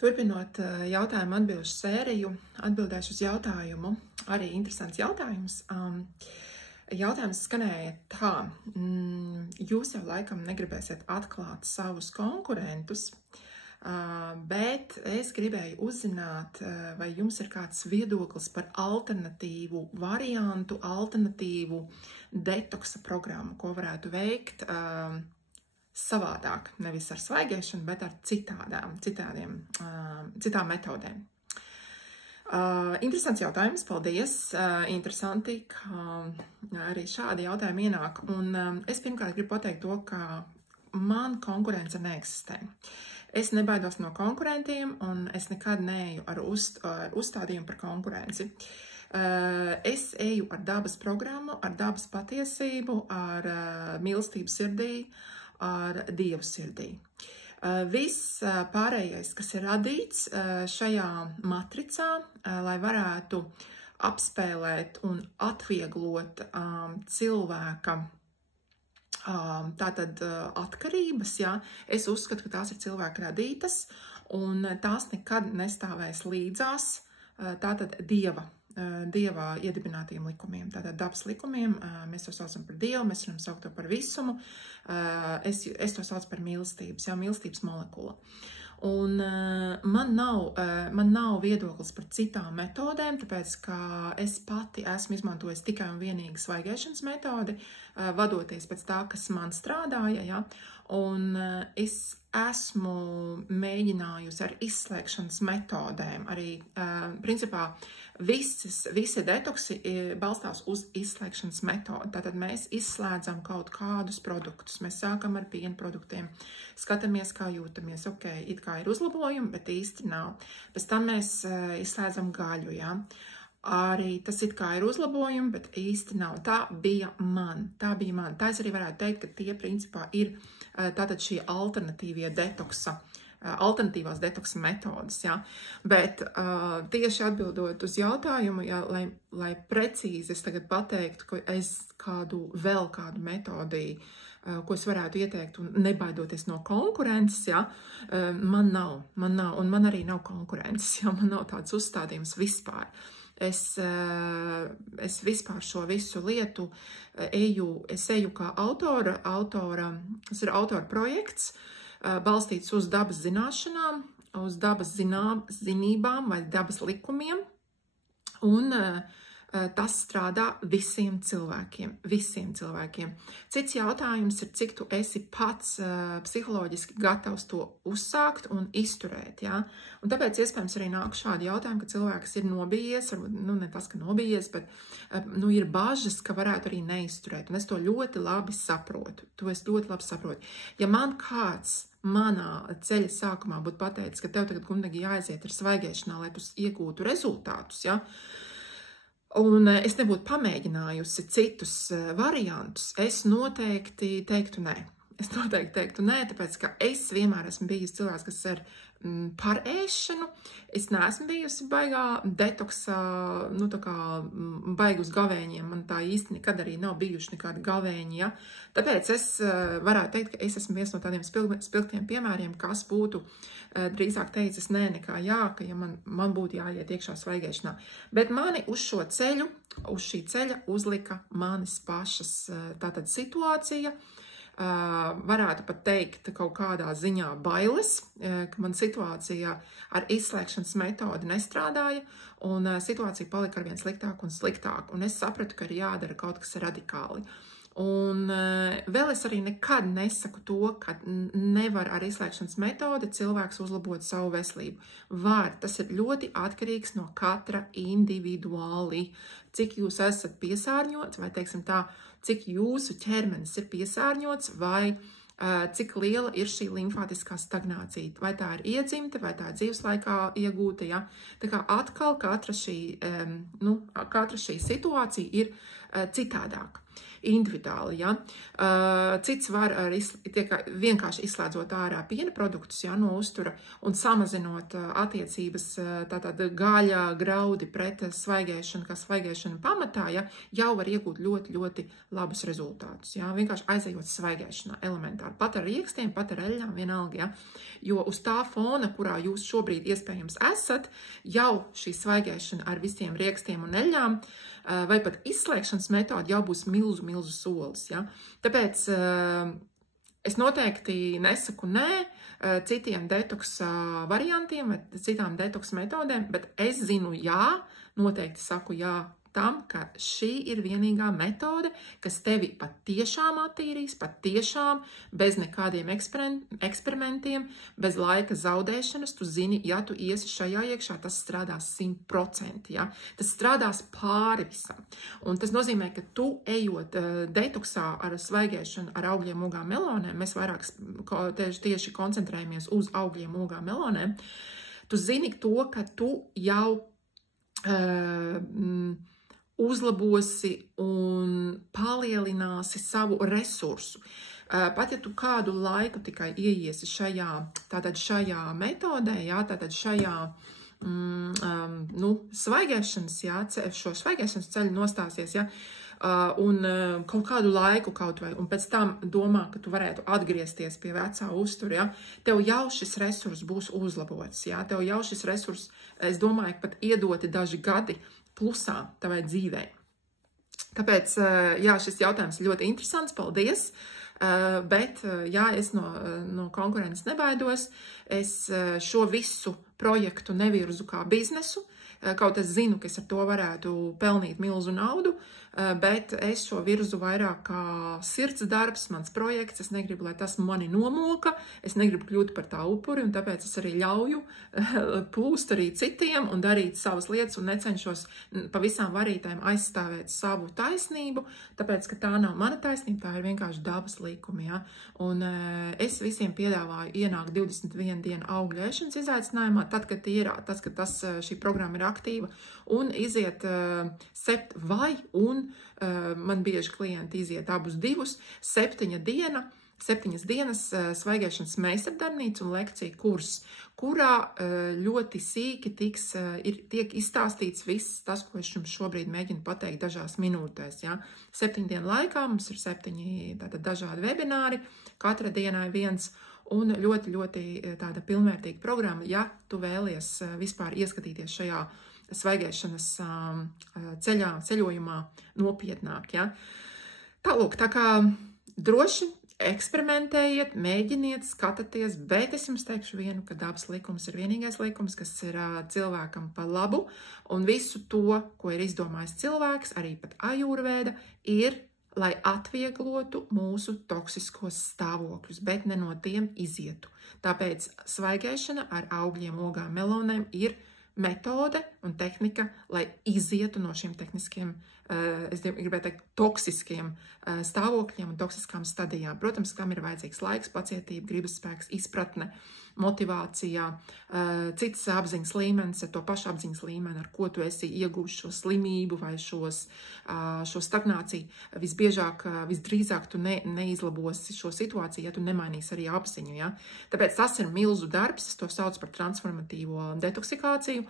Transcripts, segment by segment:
Turpinot jautājumu atbilžu sēriju, atbildēšu uz jautājumu, arī interesants jautājums. Jautājums skanēja tā, jūs jau laikam negribēsiet atklāt savus konkurentus, bet es gribēju uzzināt, vai jums ir kāds viedoklis par alternatīvu variantu, alternatīvu detoksa programmu, ko varētu veikt savādāk, nevis ar svaigēšanu, bet ar citām metodēm. Interesants jautājums, paldies. Interesanti, ka arī šādi jautājumi ienāk. Un es pirmkārt gribu pateikt to, ka man konkurence neeksistē. Es nebaidos no konkurentiem, un es nekad neeju ar uzstādījumu par konkurenci. Es eju ar dabas programmu, ar dabas patiesību, ar mīlestību sirdī, ar Dievu sirdī. Viss pārējais, kas ir radīts šajā matricā, lai varētu apspēlēt un atvieglot cilvēka tātad atkarības, ja, es uzskatu, ka tās ir cilvēka radītas, un tās nekad nestāvēs līdzās tātad Dieva iedibinātiem likumiem, tātad dabas likumiem. Mēs to saucam par Dievu, mēs varam saukt to par visumu, es to saucu par mīlestības molekula. Un man nav viedoklis par citām metodēm, tāpēc, ka es pati esmu izmantojis tikai un vienīgi svaigēšanas metodi, vadoties pēc tā, kas man strādāja, ja? Un es esmu mēģinājusi ar izslēgšanas metodēm, arī principā visi detoksi balstās uz izslēgšanas metodu. Tātad mēs izslēdzam kaut kādus produktus, mēs sākam ar piena produktiem, skatāmies, kā jūtamies, ok, it kā ir uzlabojumi, bet īsti nav. Pēc tam mēs izslēdzam gaļu, ja? Arī tas it kā ir uzlabojumi, bet īsti nav. Tā bija man. Tā es arī varētu teikt, ka tie principā ir tātad šie alternatīvās detoksa metodas, ja? Bet tieši atbildot uz jautājumu, ja, lai precīzi es tagad pateiktu, ka es vēl kādu metodiju, ko es varētu ieteikt un nebaidoties no konkurences, ja, man nav, un man arī nav konkurences, ja, man nav tāds uzstādījums vispār. Es vispār šo visu lietu eju kā autora, tas ir autora projekts, balstīts uz dabas zināšanām, uz dabas zinībām vai dabas likumiem, un tas strādā visiem cilvēkiem. Cits jautājums ir, cik tu esi pats psiholoģiski gatavs to uzsākt un izturēt, ja? Un tāpēc iespējams arī nāk šādi jautājumi, ka cilvēks ir nobijies, ne tas, ka nobijies, bet ir bažas, ka varētu arī neizturēt. Un es to ļoti labi saprotu. Ja man kāds manā ceļa sākumā būtu pateicis, ka tev tagad, Gundegi, jāaiziet ar svaigēšanā, lai tu iegūtu rezultātus, ja? Un es nebūtu pamēģinājusi citus variantus, es noteikti teiktu nē. Tāpēc, ka es vienmēr esmu bijusi cilvēks, kas ir par ēšanu. Es neesmu bijusi baigā detoksa, baigi uz gavēņiem. Man tā īsti nekad arī nav bijuši nekādi gavēņi, ja. Tāpēc es varētu teikt, ka es esmu viens no tādiem spilgtiem piemēriem, kas būtu drīzāk teicis nē nekā jā, ka ja man būtu jāiet iekšā svaigēšanā. Bet mani uz šī ceļa uzlika manis pašas tātad situācija, varētu pat teikt kaut kādā ziņā bailes, ka man situācija ar izslēgšanas metodi nestrādāja, un situācija palika arvien sliktāk un sliktāk, un es sapratu, ka ir jādara kaut kas radikāli. Un vēl es arī nekad nesaku to, ka nevar ar izslēgšanas metodi cilvēks uzlabot savu veselību. Var, tas ir ļoti atkarīgs no katra individuāli, cik jūs esat piesārņots, vai teiksim tā, cik jūsu ķermenis ir piesārņots, vai cik liela ir šī limfātiskā stagnācija, vai tā ir iedzimta, vai tā ir dzīves laikā iegūta, ja? Tā kā atkal katra šī situācija ir citādāk. Individuāli, ja. Cits var vienkārši izslēdzot ārā piena produktus, ja, no uztura un samazinot attiecības, tātad gaļa, graudi pret svaigēšanu, kā svaigēšana pamatā, ja, jau var iegūt ļoti, ļoti labus rezultātus, ja, vienkārši aizejot svaigēšanā elementāri, pat ar riekstiem, pat ar eļļām, vienalga, ja, jo uz tā fona, kurā jūs šobrīd iespējams esat, jau šī svaigēšana ar visiem riekstiem un eļļām, vai pat izslēgšanas metodi jau būs milzu solis. Ja? Tāpēc es noteikti nesaku nē citiem detoks variantiem, citām detoks metodēm, bet es zinu jā, noteikti saku jā tam, ka šī ir vienīgā metode, kas tevi patiešām attīrīs, patiešām bez nekādiem eksperimentiem, bez laika zaudēšanas. Tu zini, ja tu iesi šajā iekšā, tas strādās 100%. Ja? Tas strādās pāri visam. Un tas nozīmē, ka tu ejot detoksā ar svaigēšanu ar augļiem, ogām, melonēm, mēs vairāk tieši koncentrējamies uz augļiem, ogām, melonēm, tu zini to, ka tu jau uzlabosi un palielināsi savu resursu. Pat ja tu kādu laiku tikai ieiesi šajā metodē, jā, tātad šajā svaigēšanas, jā, šo svaigēšanas ceļu nostāsies, jā, un kaut kādu laiku kaut vai, un pēc tam domā, ka tu varētu atgriezties pie vecā uztura, ja, tev jau šis resurs būs uzlabots, ja, tev jau šis resurs, es domāju, pat iedoti daži gadi plusā tavai dzīvei. Tāpēc, jā, šis jautājums ir ļoti interesants, paldies, bet, jā, es no konkurences nebaidos, es šo visu projektu nevirzu kā biznesu, kaut es zinu, ka es ar to varētu pelnīt milzu naudu, bet es šo virzu vairāk kā sirds darbs, mans projekts, es negribu, lai tas mani nomoka, es negribu kļūt par tā upuri, un tāpēc es arī ļauju plūst arī citiem un darīt savas lietas un necenšos pa visām varītēm aizstāvēt savu taisnību, tāpēc, ka tā nav mana taisnība, tā ir vienkārši dabas likumi, ja? Un es visiem piedāvāju ienākt 21 dienu augļu ēšanas izaicinājumā, tad, kad šī programma ir aktīva, un iziet man bieži klienti iziet abus divus, 7 dienas svaigēšanas meistardarbnīca un lekcija kurs, kurā ļoti sīki tiek izstāstīts viss tas, ko es jums šobrīd mēģinu pateikt dažās minūtēs. Ja? 7 dienu laikā mums ir 7 dažādi webināri, katra dienā ir viens, un ļoti, ļoti tāda pilnvērtīga programma, ja tu vēlies vispār ieskatīties šajā svaigēšanas ceļojumā nopietnāk. Ja? Tālūk, tā kā droši eksperimentējiet, mēģiniet, skatieties, bet es jums teikšu vienu, ka dabas likums ir vienīgais likums, kas ir cilvēkam pa labu, un visu to, ko ir izdomājis cilvēks, arī pat ajurvēda, ir, lai atvieglotu mūsu toksiskos stāvokļus, bet ne no tiem izietu. Tāpēc svaigēšana ar augļiem, ogām, melonēm ir metode un tehnika, lai izietu no šiem tehniskiem, es gribētu teikt, toksiskiem stāvokļiem un toksiskām stadijām. Protams, kam ir vajadzīgs laiks, pacietība, gribas spēks, izpratne, motivācijā, cits apziņas līmenis, ar to pašu apziņas līmeni, ar ko tu esi iegūši šo slimību vai šo stagnāciju. Visdrīzāk tu neizlabosi šo situāciju, ja tu nemainīsi arī apziņu. Ja? Tāpēc tas ir milzu darbs, es to saucu par transformatīvo detoksikāciju,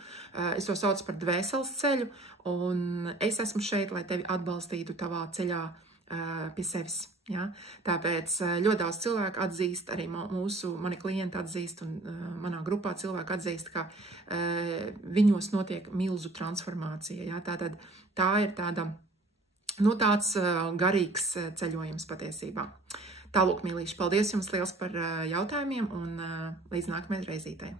es to saucu par dvēseles ceļu, un es esmu šeit, lai tevi atbalstītu tavā ceļā pie sevis. Ja? Tāpēc ļoti daudz cilvēku atzīst, arī mani klienti atzīst, un manā grupā cilvēku atzīst, ka viņos notiek milzu transformācija. Ja? Tātad tā ir tāds garīgs ceļojums patiesībā. Tālūk, mīlīši, paldies jums liels par jautājumiem un līdz nākamajai reizītei.